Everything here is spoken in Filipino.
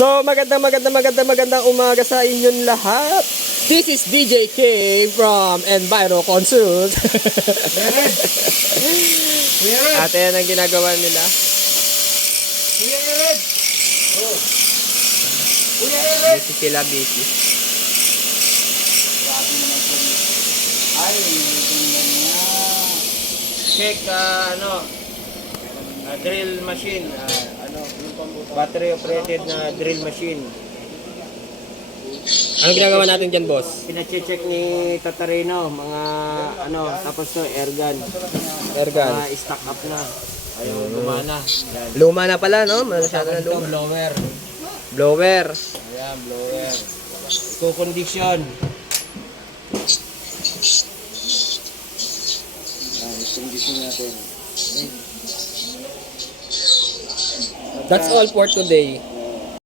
So, magandang umaga sa inyong lahat. This is DJ K from Enviro Consult. At yan ang ginagawa nila. Busy sila, busy. Check drill machine, battery operated na drill machine. Anong ginagawa natin dyan, boss? Pina-check ni Tatarino mga tapos to airgun. Airgun. Stock up na. Ayun, gumana. Yan. Luma na pala, no? Masyado na luma. Blower. Blower. Ayan, blower. Condition. Condition natin. That's all for today.